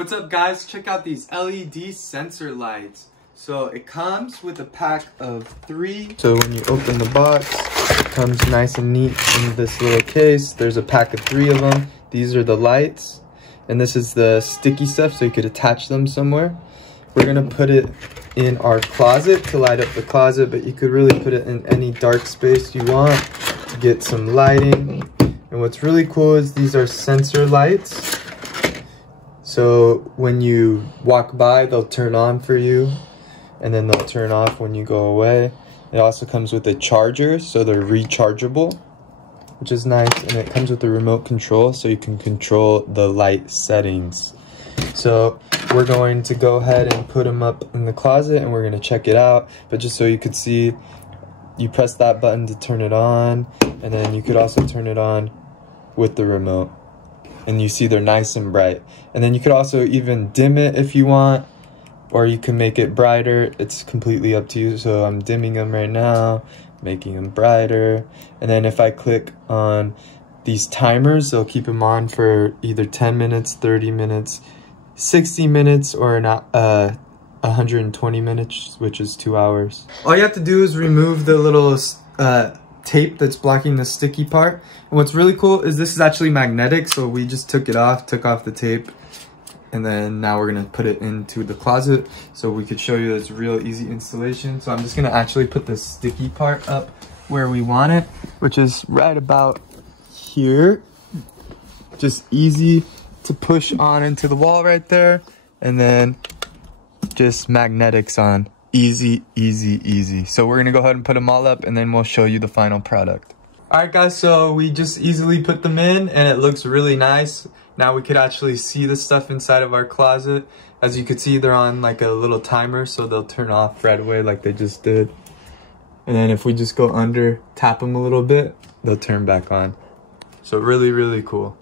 What's up guys, check out these LED sensor lights. So it comes with a pack of 3. So when you open the box, it comes nice and neat in this little case. There's a pack of 3 of them. These are the lights. And this is the sticky stuff so you could attach them somewhere. We're gonna put it in our closet to light up the closet, but you could really put it in any dark space you want to get some lighting. And what's really cool is these are sensor lights. So when you walk by, they'll turn on for you, and then they'll turn off when you go away. It also comes with a charger, so they're rechargeable, which is nice, and it comes with a remote control, so you can control the light settings. So we're going to go ahead and put them up in the closet, and we're going to check it out. But just so you could see, you press that button to turn it on, and then you could also turn it on with the remote. And you see they're nice and bright. And then you could also even dim it if you want, or you can make it brighter. It's completely up to you. So I'm dimming them right now, making them brighter. And then if I click on these timers, they'll keep them on for either 10 minutes, 30 minutes, 60 minutes, or 120 minutes, which is 2 hours. All you have to do is remove the little tape that's blocking the sticky part. And what's really cool is this is actually magnetic, so we just took off the tape, and then now we're gonna put it into the closet so we could show you it's real easy installation. So I'm just gonna actually put the sticky part up where we want it, which is right about here. Just easy to push on into the wall right there, and then just magnetics on. Easy, easy, easy. So we're gonna go ahead and put them all up, and then we'll show you the final product. Alright guys, so we just easily put them in, and it looks really nice. Now we could actually see the stuff inside of our closet. As you can see, they're on like a little timer, so they'll turn off right away like they just did. And then if we just go under, tap them a little bit, they'll turn back on. So really, really cool.